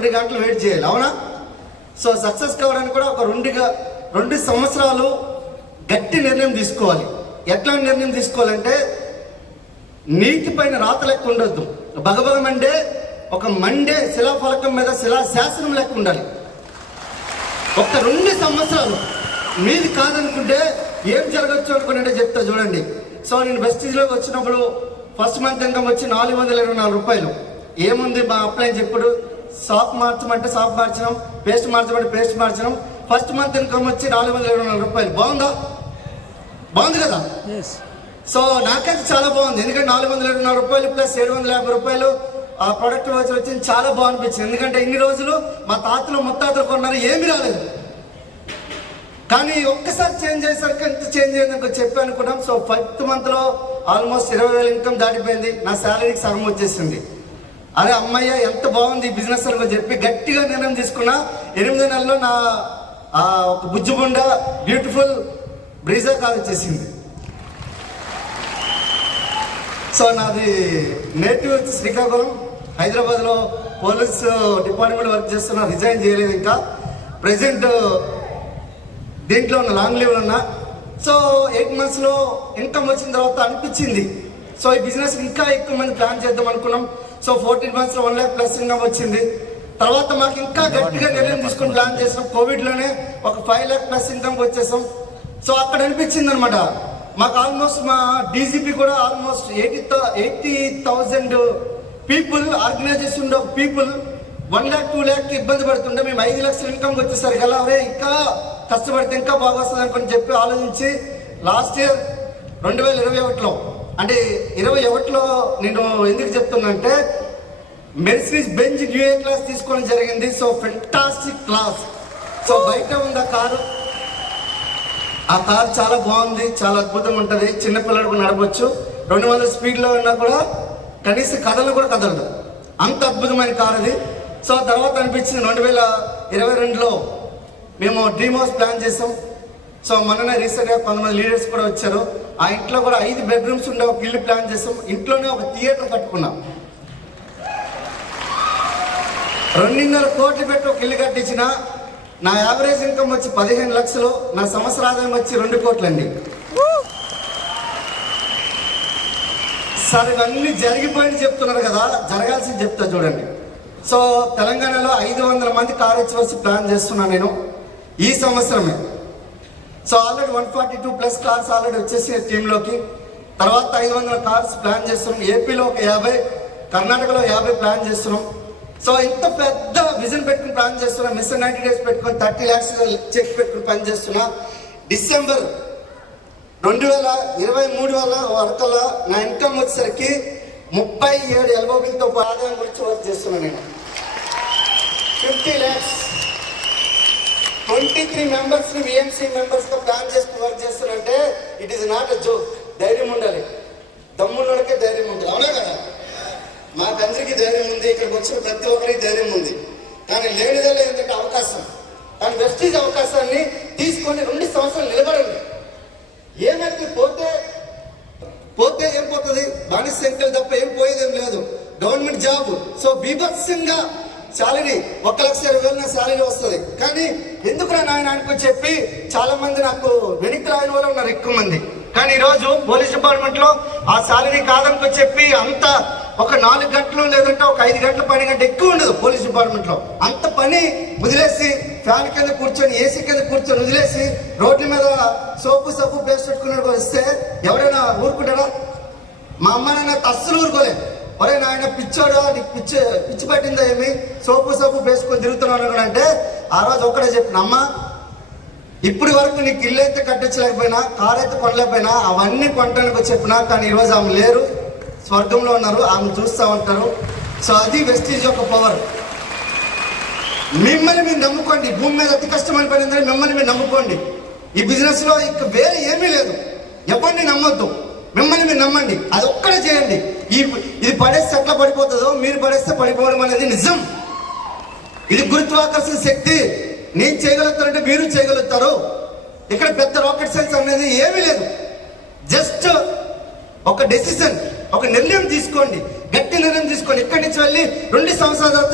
2 గంటలు వెయిట్ చేయాలి, అవునా? సో సక్సెస్ కావడానికి కూడా ఒక 2 సంవత్సరాలు గట్టి నిర్ణయం తీసుకోవాలి. ఎట్లాంటి నిర్ణయం తీసుకోవాలంటే నీటి పైన రాత లెక్క ఉండొద్దు, భగభగమండే ఒక మండే శిలాఫలకం మీద శిలాశాసనం లెక్క ఉండాలి. ఒక 2 సంవత్సరాలు మీది కాదనుకుంటే ఏం జరగచ్చు అనుకుంటే చెప్తా చూడండి. సో నేను వెస్టీజ్లోకి వచ్చినప్పుడు ఫస్ట్ మంత్ ఇన్కమ్ వచ్చి 424 రూపాయలు. ఏముంది మా అప్లై చెప్పుడు, షాప్ మార్చమంటే షాప్ మార్చడం, పేస్ట్ మార్చమంటే పేస్ట్ మార్చడం. ఫస్ట్ మంత్ ఇన్కమ్ వచ్చి 424 రూపాయలు. బాగుందా? బాగుంది కదా? సో నాకైతే చాలా బాగుంది. ఎందుకంటే 424 రూపాయలు ప్లస్ 750 రూపాయలు ఆ ప్రొడక్ట్ వచ్చింది. చాలా బాగా అనిపించింది. ఎందుకంటే ఇన్ని రోజులు మా తాతలు ముత్తాతలు కొన్నారు, ఏమీ రాలేదు. కానీ ఒక్కసారి చేంజ్ అయ్యేసరికి ఎంత చేంజ్ అయ్యింది చెప్పి అనుకున్నాం. సో 5th మంత్లో ఆల్మోస్ట్ 20,000 ఇన్కమ్ దాటిపోయింది. నా శాలరీకి సగం వచ్చేసింది. అరే అమ్మయ్య ఎంత బాగుంది ఈ బిజినెస్ అని చెప్పి గట్టిగా నిర్ణయం తీసుకున్నా. 8 నెలల్లో నా ఒక బుజ్జుబుండ బ్యూటిఫుల్ బ్రీజా కార్ వచ్చేసింది. సో నాది నేటివ్ వచ్చి శ్రీకాకుళం. హైదరాబాద్లో పోలీస్ డిపార్ట్మెంట్ వర్క్ చేస్తున్నా, రిజైన్ చేయలేదు ఇంకా. ప్రెసెంట్ దీంట్లో ఉన్న లాంగ్ లీవ్ ఉన్నా. సో 8 మంత్స్లో ఇన్కమ్ వచ్చిన తర్వాత అనిపించింది సో ఈ బిజినెస్ ఇంకా ఎక్కువ మంది ప్లాన్ చేద్దాం అనుకున్నాం. సో 14 మంత్స్లో 1 lakh ప్లస్ ఇన్కమ్ వచ్చింది. తర్వాత మాకు ఇంకా గట్టిగా నిర్ణయం తీసుకుని ప్లాన్ చేసాం. కోవిడ్లోనే ఒక 5 lakh ప్లస్ ఇన్కమ్ వచ్చేసాం. సో అక్కడ అనిపించింది అనమాట మాకు ఆల్మోస్ట్ మా డీజీపీ కూడా almost 80,000 people organisation people 1 lakh 2 lakh ఇబ్బంది పడుతుంటే మేము 5 lakhs ఇన్కమ్ వచ్చేసరికి అలా ఇంకా కష్టపడితే ఇంకా బాగా వస్తుంది అనుకుని చెప్పి ఆలోచించి లాస్ట్ ఇయర్ 2021లో అంటే 21లో నేను ఎందుకు చెప్తున్నా మెర్సిడీస్ బెంజ్ న్యూఏ క్లాస్ తీసుకోవడం జరిగింది. So fantastic class. సో బయట ఉంది ఆ కార్ చాలా బాగుంది, చాలా అద్భుతంగా ఉంటుంది. చిన్నపిల్లలకు నడపచ్చు. 200 స్పీడ్లో ఉన్నా కూడా కనీసం కదలు కూడా కదలదు, అంత అద్భుతమైన కార్ అది. సో తర్వాత అనిపించింది 2022లో మేము డ్రీమ్ హౌస్ ప్లాన్ చేసాం. సో మొన్ననే రీసెంట్గా కొంతమంది లీడర్స్ కూడా వచ్చారు. ఆ ఇంట్లో కూడా 5 బెడ్రూమ్స్ ఉండే ఒక ఇల్లు ప్లాన్ చేసాం. ఇంట్లోనే ఒక థియేటర్ కట్టుకున్నాం. 2.5 కోట్లు పెట్టి ఒక ఇల్లు కట్టించిన నా యావరేజ్ ఇన్కమ్ వచ్చి 15 లక్షలు, నా సంవత్సర ఆదాయం వచ్చి 2 కోట్లండి. సార్ ఇవన్నీ జరిగిపోయింది చెప్తున్నారు కదా, జరగాల్సింది చెప్తా చూడండి. సో తెలంగాణలో 500 మంది కార్ వచ్చి ప్లాన్ చేస్తున్నాను నేను ఈ సంవత్సరమే. So already 142 plus cars already వచ్చేసి టీంలోకి. తర్వాత 500 కార్స్ ప్లాన్ చేస్తున్నాం. ఏపీలో ఒక 50, కర్ణాటకలో 50 ప్లాన్ చేస్తున్నాం. సో ఇంత పెద్ద విజన్ పెట్టుకుని ప్లాన్ చేస్తున్నా. మిషన్ 90 days పెట్టుకుని 30 lakhs చెక్ పెట్టుకుని పని చేస్తున్నా. డిసెంబర్ 2023 వరకల్లా నా ఇన్కమ్ వచ్చేసరికి 37 LOBలతో ఆదాయం గురించి వర్క్ చేస్తున్నాను నేను. 50 lakhs 23 మెంబర్స్ని విఎంసీ మెంబర్స్తో ప్లాన్ చేసుకుని వర్క్ చేస్తున్నంటే it is not a joke. ధైర్యం ఉండాలి, దమ్ముళ్ళకే ధైర్యం ఉంటుంది, అవునా కదా? మాకందరికీ ధైర్యం ఉంది, ఇక్కడికి వచ్చిన ప్రతి ఒక్కరికి ధైర్యం ఉంది. కానీ లేనిదల్లా ఏంటంటే అవకాశం. కానీ వెస్టీజ్ అవకాశాన్ని తీసుకొని 2 సంవత్సరాలు నిలబడండి. ఏమైతే పోతే ఏం పోతుంది? బానిస సంఖ్యలు తప్ప ఏం పోయేదేం లేదు. Government job. సో బీభత్సంగా శాలరీ 1,20,000 నా శాలరీ వస్తుంది. కానీ ఎందుకు నాయన అనుకుని చెప్పి చాలా మంది నాకు వెనక్కి రాని వాళ్ళు ఉన్నారు, ఎక్కువ మంది. కానీ ఈరోజు పోలీస్ డిపార్ట్మెంట్లో ఆ శాలరీ కాదనుకో చెప్పి అంత ఒక 4 గంటలు లేదంటే ఒక 5 గంటల పని గంట ఎక్కువ ఉండదు పోలీస్ డిపార్ట్మెంట్లో. అంత పని వదిలేసి ఫ్యాన్ కింద కూర్చొని ఏసీ కింద కూర్చొని వదిలేసి రోడ్ల మీద సోపు పేస్ట్ పెట్టుకున్నాడు వస్తే ఎవరైనా ఊరుకుంటాడా? మా అమ్మ నాన్న అస్సలు ఊరుకోలేదు. ఒరే నాయన పిచ్చోడా, నీకు పిచ్చి పట్టిందా ఏమి సోపు వేసుకొని తిరుగుతున్నాడు అంటే ఆ రోజు ఒక్కడే చెప్పిన, అమ్మ ఇప్పటి వరకు నీకు ఇల్లు అయితే కట్టించలేకపోయినా, కారు అయితే కొనలేకపోయినా, అవన్నీ కొనడానికి చెప్పినా. కానీ ఈరోజు ఆమె లేరు, స్వర్గంలో ఉన్నారు, ఆమె చూస్తూ ఉంటారు. సో అది వెస్టీజ్ యొక్క పవర్. మిమ్మల్ని మీరు నమ్ముకోండి. భూమి మీద అతి కష్టమైన పని ఏంటంటే మిమ్మల్ని మీరు నమ్ముకోండి. ఈ బిజినెస్లో ఇక వేరే ఏమీ లేదు. ఎవరిని నమ్మొద్దు, మిమ్మల్ని మీరు నమ్మండి. అది ఒక్కడే చేయండి. ఇది పడేస్తే ఎట్లా పడిపోతుందో మీరు పడేస్తే పడిపోవడం అనేది నిజం. ఇది గురుత్వాకర్షణ శక్తి. నేను చేయగలుగుతానంటే మీరు చేయగలుగుతారు. ఇక్కడ పెద్ద రాకెట్ సైన్స్ అనేది ఏమీ లేదు. జస్ట్ ఒక డెసిషన్, ఒక నిర్ణయం తీసుకోండి, గట్టి నిర్ణయం తీసుకోండి. ఇక్కడి నుంచి వెళ్ళి 2 సంవత్సరాల తర్వాత